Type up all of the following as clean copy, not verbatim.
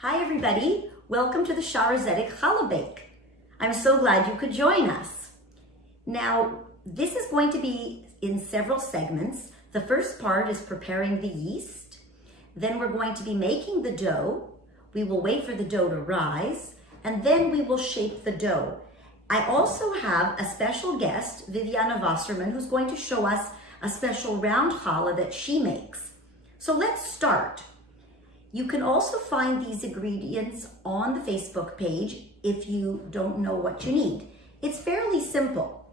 Hi everybody, welcome to the Challah Recipe Challah Bake. I'm so glad you could join us. Now, this is going to be in several segments. The first part is preparing the yeast. Then we're going to be making the dough. We will wait for the dough to rise, and then we will shape the dough. I also have a special guest, Viviana Wasserman, who's going to show us a special round challah that she makes. So let's start. You can also find these ingredients on the Facebook page if you don't know what you need. It's fairly simple.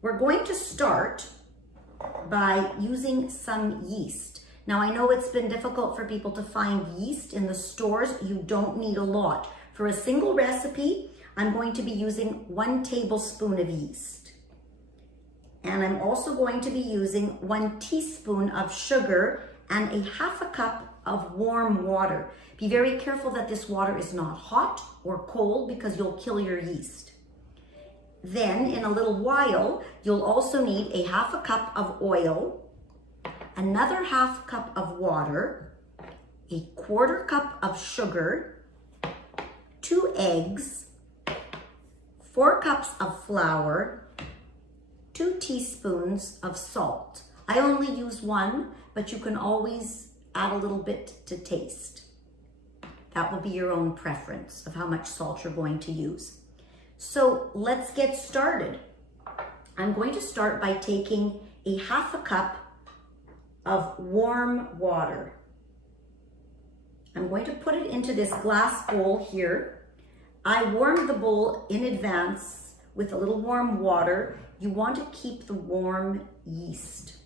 We're going to start by using some yeast. Now I know it's been difficult for people to find yeast in the stores. You don't need a lot. For a single recipe, I'm going to be using 1 tablespoon of yeast. And I'm also going to be using 1 teaspoon of sugar and a half a cup of warm water. Be very careful that this water is not hot or cold because you'll kill your yeast. Then in a little while, you'll also need a half a cup of oil, another half cup of water, a 1/4 cup of sugar, 2 eggs, 4 cups of flour, 2 teaspoons of salt. I only use 1, but you can always add a little bit to taste. That will be your own preference of how much salt you're going to use. So let's get started. I'm going to start by taking a half a cup of warm water. I'm going to put it into this glass bowl here. I warmed the bowl in advance with a little warm water. You want to keep the warm yeast.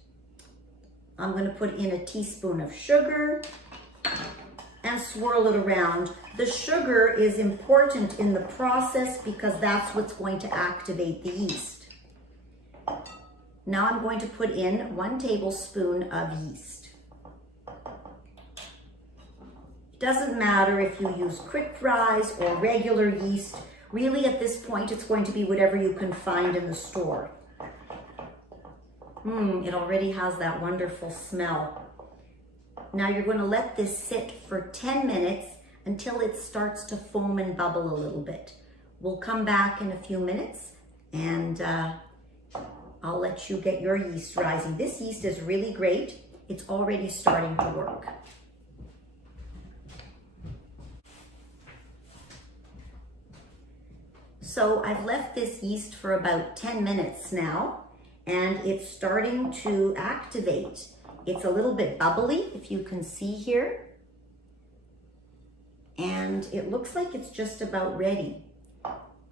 I'm going to put in a teaspoon of sugar and swirl it around. The sugar is important in the process because that's what's going to activate the yeast. Now I'm going to put in 1 tablespoon of yeast. It doesn't matter if you use quick rise or regular yeast. Really at this point, it's going to be whatever you can find in the store. It already has that wonderful smell. Now you're going to let this sit for 10 minutes until it starts to foam and bubble a little bit. We'll come back in a few minutes and I'll let you get your yeast rising. This yeast is really great. It's already starting to work. So I've left this yeast for about 10 minutes now, and it's starting to activate. It's a little bit bubbly, if you can see here. And it looks like it's just about ready.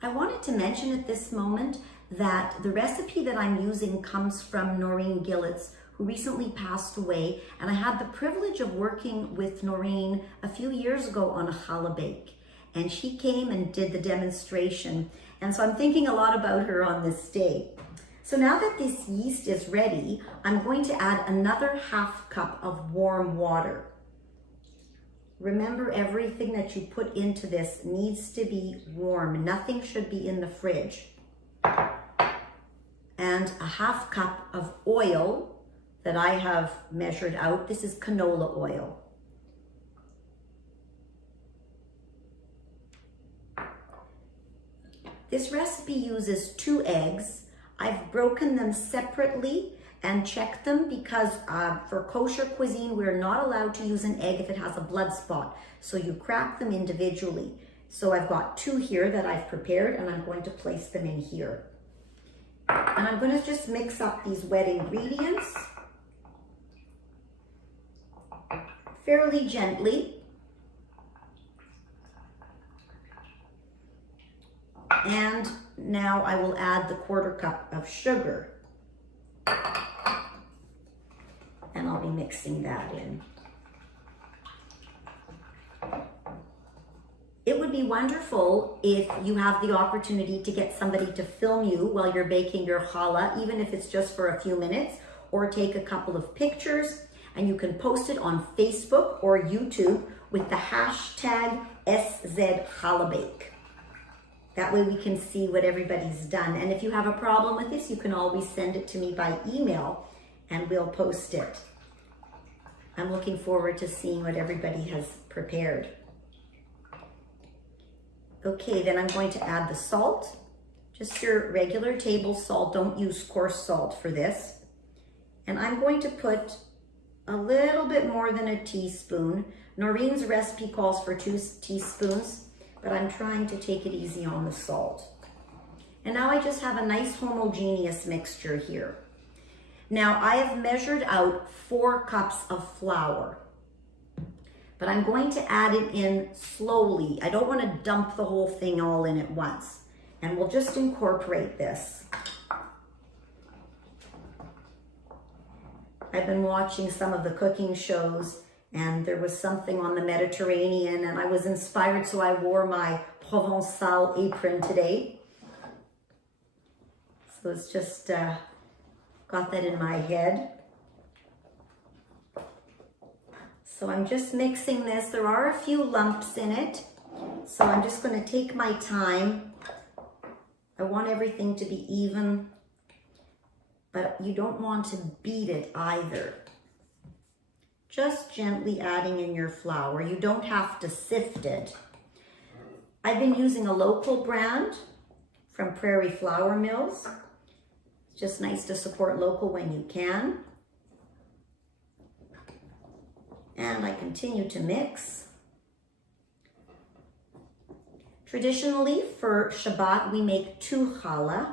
I wanted to mention at this moment that the recipe that I'm using comes from Noreen Gilletz, who recently passed away. And I had the privilege of working with Noreen a few years ago on a challah bake. And she came and did the demonstration. And so I'm thinking a lot about her on this day. So now that this yeast is ready, I'm going to add another half cup of warm water. Remember, everything that you put into this needs to be warm. Nothing should be in the fridge. And a half cup of oil that I have measured out. This is canola oil. This recipe uses 2 eggs. I've broken them separately and checked them because for kosher cuisine, we're not allowed to use an egg if it has a blood spot. So you crack them individually. So I've got 2 here that I've prepared and I'm going to place them in here. And I'm going to just mix up these wet ingredients fairly gently. And now I will add the 1/4 cup of sugar. And I'll be mixing that in. It would be wonderful if you have the opportunity to get somebody to film you while you're baking your challah, even if it's just for a few minutes, or take a couple of pictures, and you can post it on Facebook or YouTube with the hashtag #SZChallahBake. That way we can see what everybody's done. And if you have a problem with this, you can always send it to me by email and we'll post it. I'm looking forward to seeing what everybody has prepared. Okay, then I'm going to add the salt, just your regular table salt. Don't use coarse salt for this. And I'm going to put a little bit more than a teaspoon. Noreen's recipe calls for 2 teaspoons, but I'm trying to take it easy on the salt. And now I just have a nice homogeneous mixture here. Now I have measured out 4 cups of flour, but I'm going to add it in slowly. I don't want to dump the whole thing all in at once. And we'll just incorporate this. I've been watching some of the cooking shows, and there was something on the Mediterranean, and I was inspired, so I wore my Provençal apron today. So it's just got that in my head. So I'm just mixing this. There are a few lumps in it, so I'm just going to take my time. I want everything to be even, but you don't want to beat it either. Just gently adding in your flour. You don't have to sift it. I've been using a local brand from Prairie Flour Mills. It's just nice to support local when you can. And I continue to mix. Traditionally for Shabbat, we make 2 challah.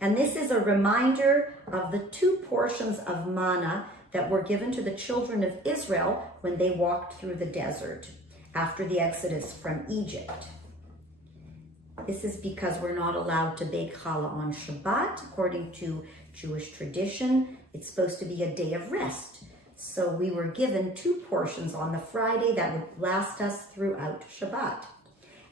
And this is a reminder of the 2 portions of manna that were given to the children of Israel when they walked through the desert after the exodus from Egypt. This is because we're not allowed to bake challah on Shabbat. According to Jewish tradition, it's supposed to be a day of rest. So we were given 2 portions on the Friday that would last us throughout Shabbat.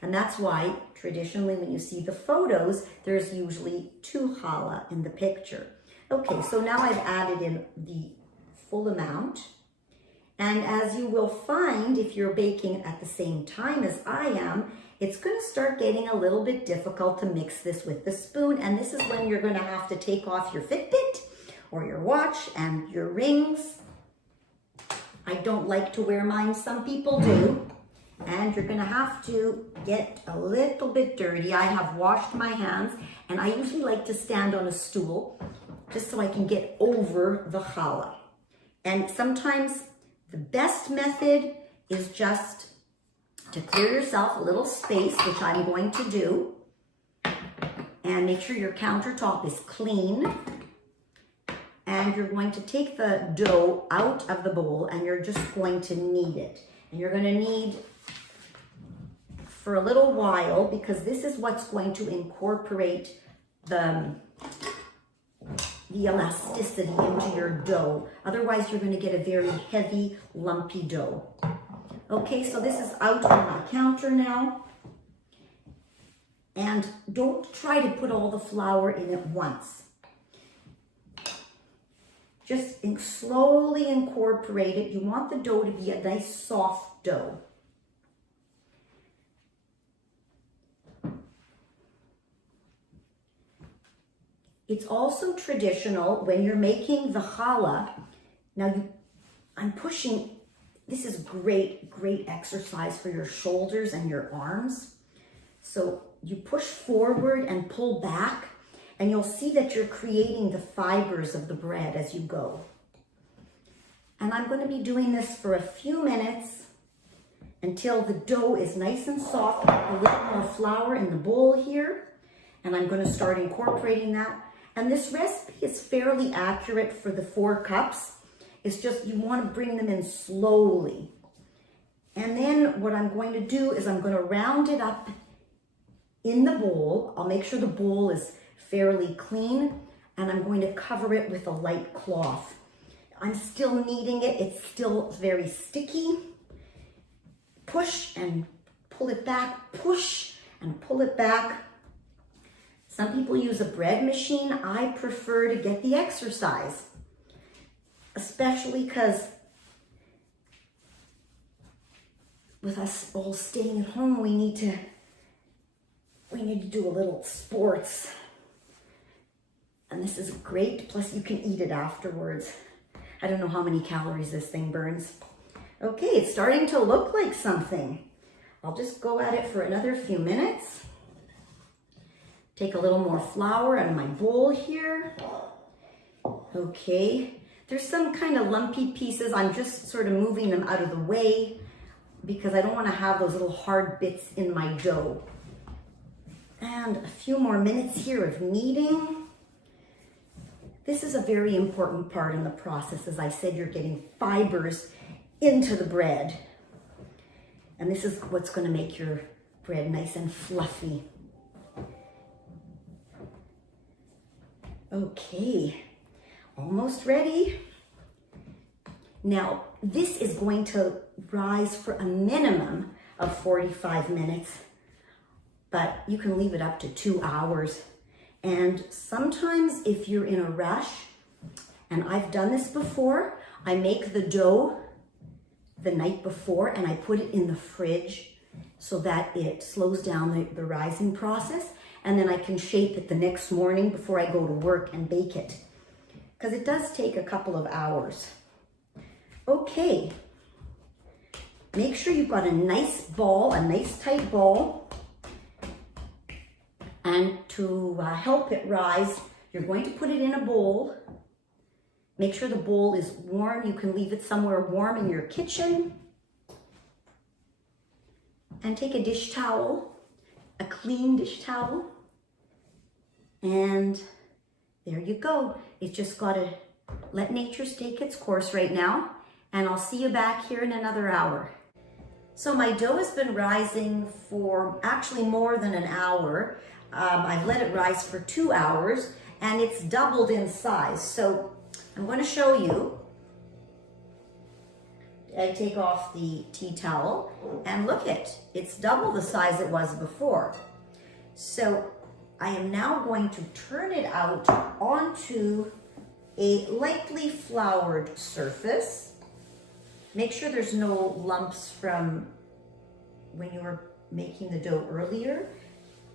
And that's why traditionally when you see the photos, there's usually 2 challah in the picture. Okay, so now I've added in the full amount. And as you will find, if you're baking at the same time as I am, it's going to start getting a little bit difficult to mix this with the spoon. And this is when you're going to have to take off your Fitbit or your watch and your rings. I don't like to wear mine, some people do. And you're gonna have to get a little bit dirty. I have washed my hands, and I usually like to stand on a stool just so I can get over the challah. And sometimes the best method is just to clear yourself a little space, which I'm going to do, and make sure your countertop is clean. And you're going to take the dough out of the bowl, and you're just going to knead it. And you're going to knead for a little while, because this is what's going to incorporate the elasticity into your dough. Otherwise, you're going to get a very heavy, lumpy dough. Okay, so this is out on my counter now. And don't try to put all the flour in at once. Just slowly incorporate it. You want the dough to be a nice, soft dough. It's also traditional when you're making the challah. Now I'm pushing, this is great exercise for your shoulders and your arms. So you push forward and pull back, and you'll see that you're creating the fibers of the bread as you go. And I'm going to be doing this for a few minutes until the dough is nice and soft. A little more flour in the bowl here, and I'm going to start incorporating that. And this recipe is fairly accurate for the 4 cups. It's just you want to bring them in slowly. And then what I'm going to do is I'm going to round it up in the bowl. I'll make sure the bowl is fairly clean, and I'm going to cover it with a light cloth. I'm still kneading it. It's still very sticky. Push and pull it back. Push and pull it back. Some people use a bread machine. I prefer to get the exercise, especially because with us all staying at home, we need to do a little sports. And this is great. Plus you can eat it afterwards. I don't know how many calories this thing burns. Okay, it's starting to look like something. I'll just go at it for another few minutes. Take a little more flour out of my bowl here. Okay, there's some kind of lumpy pieces. I'm just sort of moving them out of the way because I don't want to have those little hard bits in my dough. And a few more minutes here of kneading. This is a very important part in the process. As I said, you're getting fibers into the bread. And this is what's going to make your bread nice and fluffy. Okay, almost ready. Now, this is going to rise for a minimum of 45 minutes, but you can leave it up to 2 hours. And sometimes if you're in a rush, and I've done this before, I make the dough the night before and I put it in the fridge so that it slows down the rising process. And then I can shape it the next morning before I go to work and bake it. Because it does take a couple of hours. Okay. Make sure you've got a nice ball, a nice tight ball. And to help it rise, you're going to put it in a bowl. Make sure the bowl is warm. You can leave it somewhere warm in your kitchen. And take a dish towel, a clean dish towel. And there you go. It's just got to let nature take its course right now. And I'll see you back here in another hour. So my dough has been rising for actually more than an hour. I've let it rise for 2 hours and it's doubled in size. So I'm going to show you. I take off the tea towel and look it's double the size it was before. So I am now going to turn it out onto a lightly floured surface. Make sure there's no lumps from when you were making the dough earlier.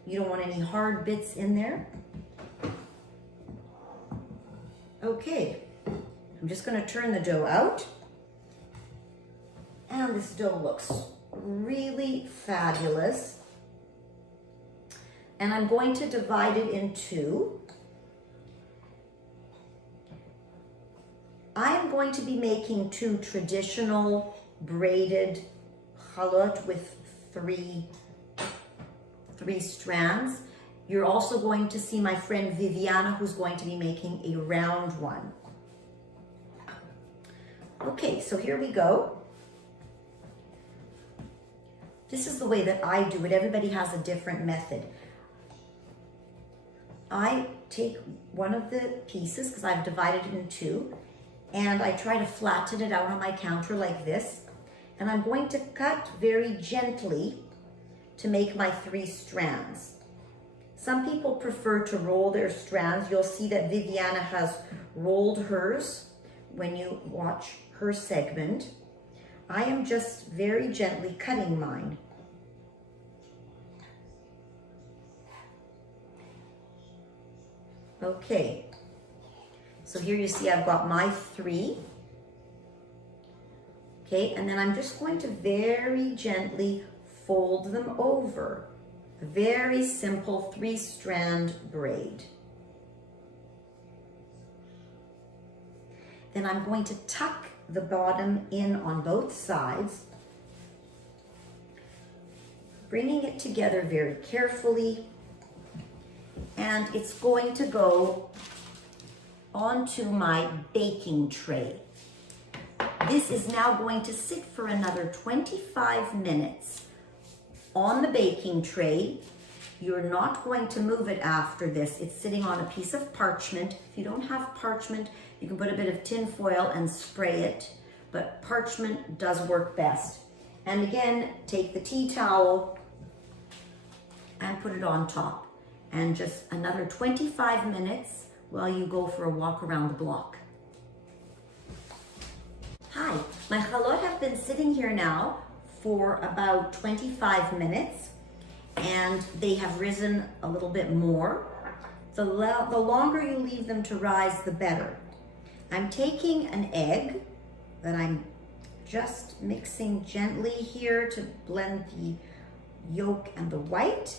You don't want any hard bits in there. Okay, I'm just going to turn the dough out. And this dough looks really fabulous. And I'm going to divide it in two. I am going to be making 2 traditional braided challah with three strands. You're also going to see my friend Viviana, who's going to be making a round one. Okay, so here we go. This is the way that I do it. Everybody has a different method. I take one of the pieces, because I've divided it in 2, and I try to flatten it out on my counter like this. And I'm going to cut very gently to make my 3 strands. Some people prefer to roll their strands. You'll see that Viviana has rolled hers when you watch her segment. I am just very gently cutting mine. Okay, so here you see I've got my 3. Okay, and then I'm just going to very gently fold them over. A very simple 3-strand braid. Then I'm going to tuck the bottom in on both sides, bringing it together very carefully, and it's going to go onto my baking tray. This is now going to sit for another 25 minutes on the baking tray. You're not going to move it after this. It's sitting on a piece of parchment. If you don't have parchment, you can put a bit of tin foil and spray it, but parchment does work best. And again, take the tea towel and put it on top. And just another 25 minutes while you go for a walk around the block. Hi, my challah have been sitting here now for about 25 minutes, and they have risen a little bit more. The longer you leave them to rise, the better. I'm taking an egg that I'm just mixing gently here to blend the yolk and the white.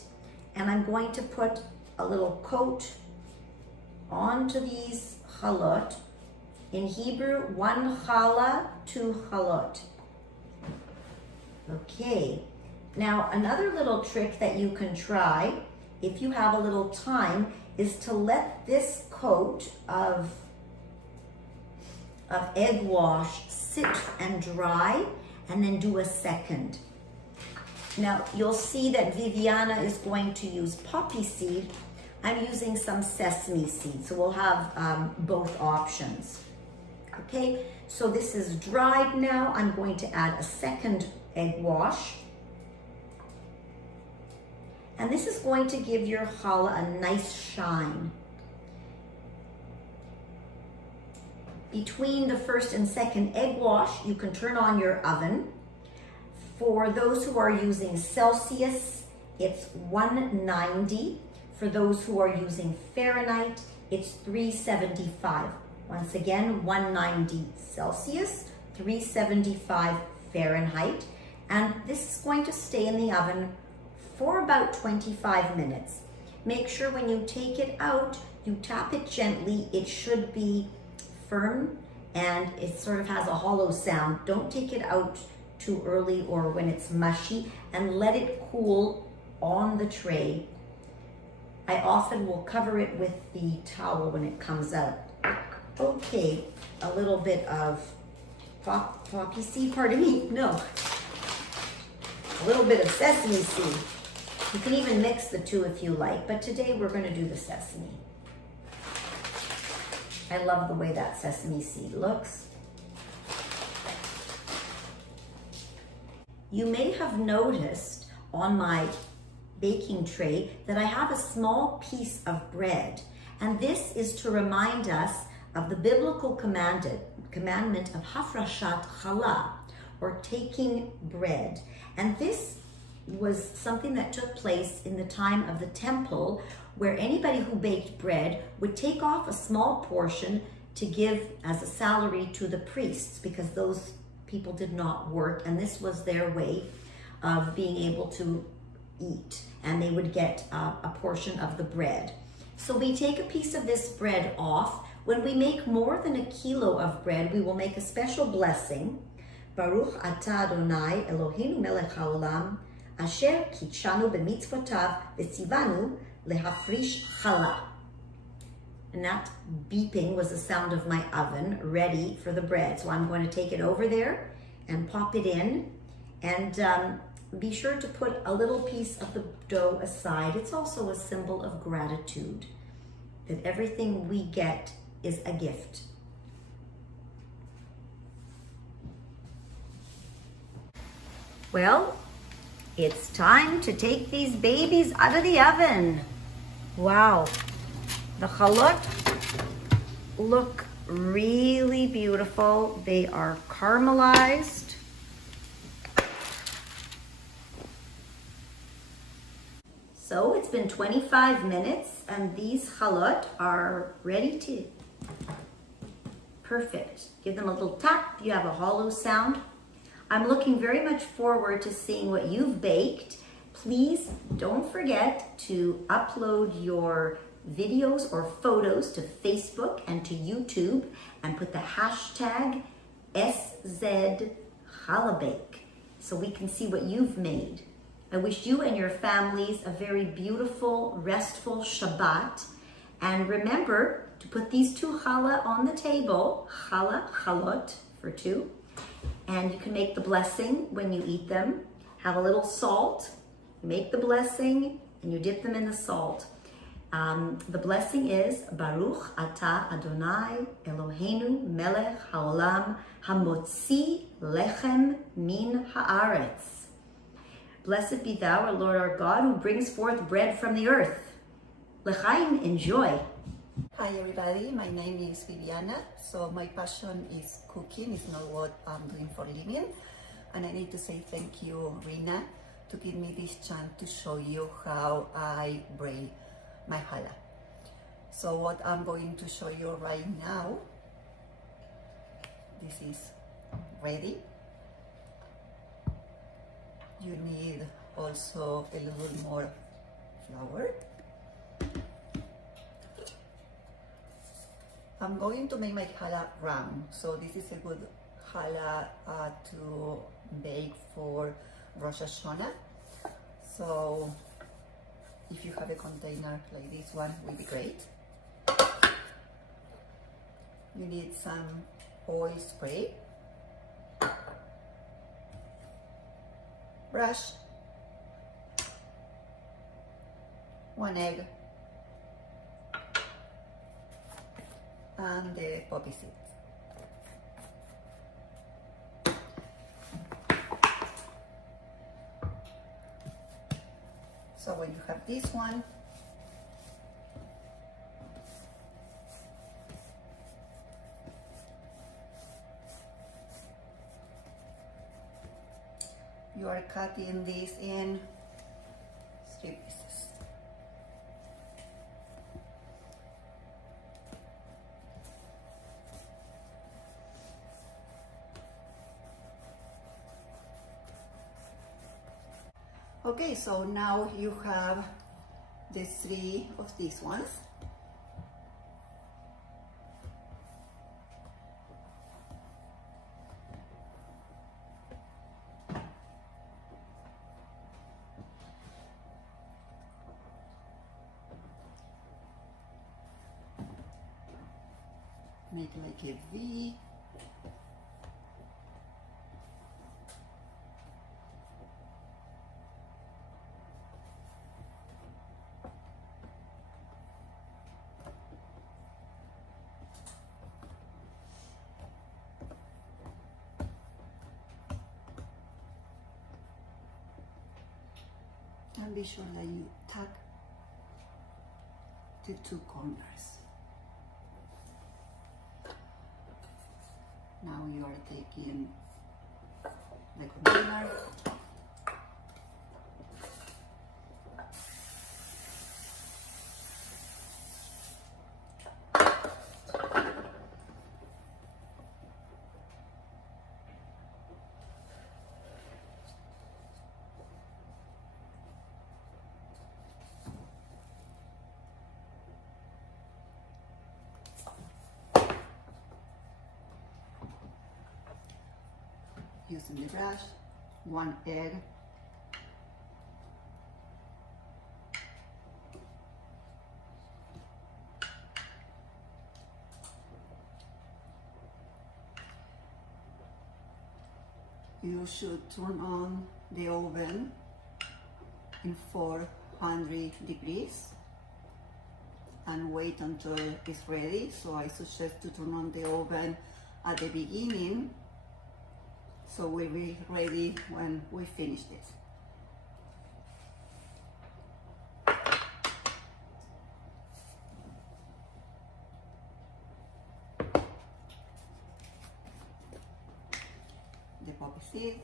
And I'm going to put a little coat onto these challah. In Hebrew, 1 challah, 2 chalot. Okay, now another little trick that you can try, if you have a little time, is to let this coat of egg wash sit and dry, and then do a second. Now, you'll see that Viviana is going to use poppy seed. I'm using some sesame seed, so we'll have both options. Okay, so this is dried now. I'm going to add a second egg wash. And this is going to give your challah a nice shine. Between the first and second egg wash, you can turn on your oven. For those who are using Celsius, it's 190. For those who are using Fahrenheit, it's 375. Once again, 190 Celsius, 375 Fahrenheit. And this is going to stay in the oven for about 25 minutes. Make sure when you take it out, you tap it gently. It should be firm and it sort of has a hollow sound. Don't take it out too early or when it's mushy, and let it cool on the tray. I often will cover it with the towel when it comes out. Okay, a little bit of poppy seed, pardon me, no. A little bit of sesame seed. You can even mix the two if you like, but today we're going to do the sesame. I love the way that sesame seed looks. You may have noticed on my baking tray that I have a small piece of bread, and this is to remind us of the biblical commandment of hafrashat challah, or taking bread. And this was something that took place in the time of the temple, where anybody who baked bread would take off a small portion to give as a salary to the priests, because those people did not work, and this was their way of being able to eat, and they would get a portion of the bread. So we take a piece of this bread off. When we make more than a kilo of bread, we will make a special blessing. Baruch atah Adonai Eloheinu melech haolam asher kitshanu b'mitzvotav v'tzivanu lehafrish challah. And that beeping was the sound of my oven ready for the bread. So I'm going to take it over there and pop it in, and be sure to put a little piece of the dough aside. It's also a symbol of gratitude, that everything we get is a gift. Well, it's time to take these babies out of the oven. Wow. The chalot look really beautiful. They are caramelized. So it's been 25 minutes and these chalot are ready to, perfect. Give them a little tap, you have a hollow sound. I'm looking very much forward to seeing what you've baked. Please don't forget to upload your videos or photos to Facebook and to YouTube, and put the hashtag #SZChallahBake so we can see what you've made. I wish you and your families a very beautiful, restful Shabbat. And remember to put these two challah on the table, chalot for two. And you can make the blessing when you eat them. Have a little salt, make the blessing, and you dip them in the salt. The blessing is Baruch atah Adonai Eloheinu melech haolam hamotzi lechem min haaretz. Blessed be thou, our Lord our God, who brings forth bread from the earth. L'chaim, enjoy. Hi everybody, my name is Viviana. So my passion is cooking, it's not what I'm doing for a living. And I need to say thank you, Rena, to give me this chance to show you how I braid my challah. So what I'm going to show you right now, this is ready. You need also a little more flour. I'm going to make my challah round, so this is a good challah to bake for Rosh Hashanah. So if you have a container like this one, will be great. You need some oil spray, brush, 1 egg, and the poppy seeds. So when you have this one, you are cutting this in 3 pieces. Okay, so now you have the 3 of these ones. Make like a V. And be sure that you tuck the 2 corners. Now you are taking the container, using the brush, 1 egg, you should turn on the oven in 400 degrees and wait until it's ready. So I suggest to turn on the oven at the beginning, so we'll be ready when we finish this. The poppy seed.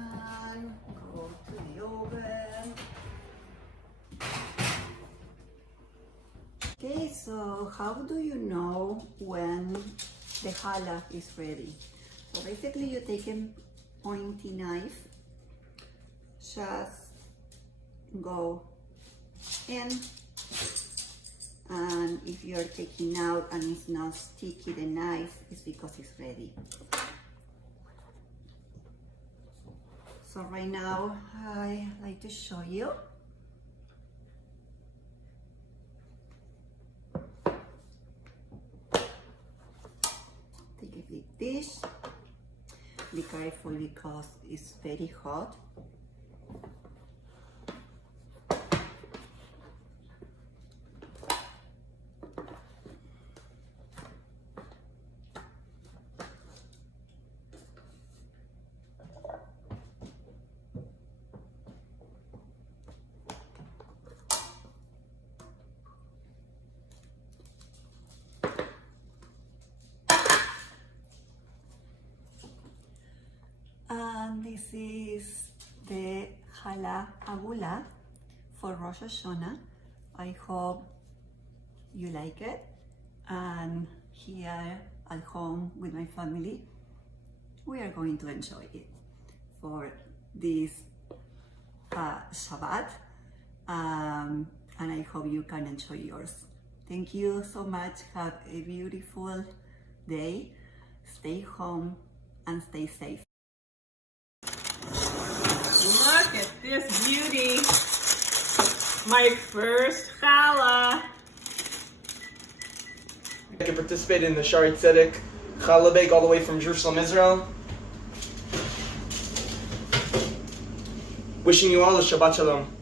And go to the oven. Okay, so how do you know when the challah is ready? So basically you take a pointy knife, just go in, and if you're taking out and it's not sticky the knife, it's because it's ready. So right now I like to show you. Take a big dish. Be careful because it's very hot. This is the Challah Agula for Rosh Hashanah. I hope you like it. And here at home with my family, we are going to enjoy it for this Shabbat. And I hope you can enjoy yours. Thank you so much. Have a beautiful day. Stay home and stay safe. Look at this beauty. My first challah. I can participate in the Challah Recipe Challah Bake all the way from Jerusalem, Israel. Wishing you all a Shabbat Shalom.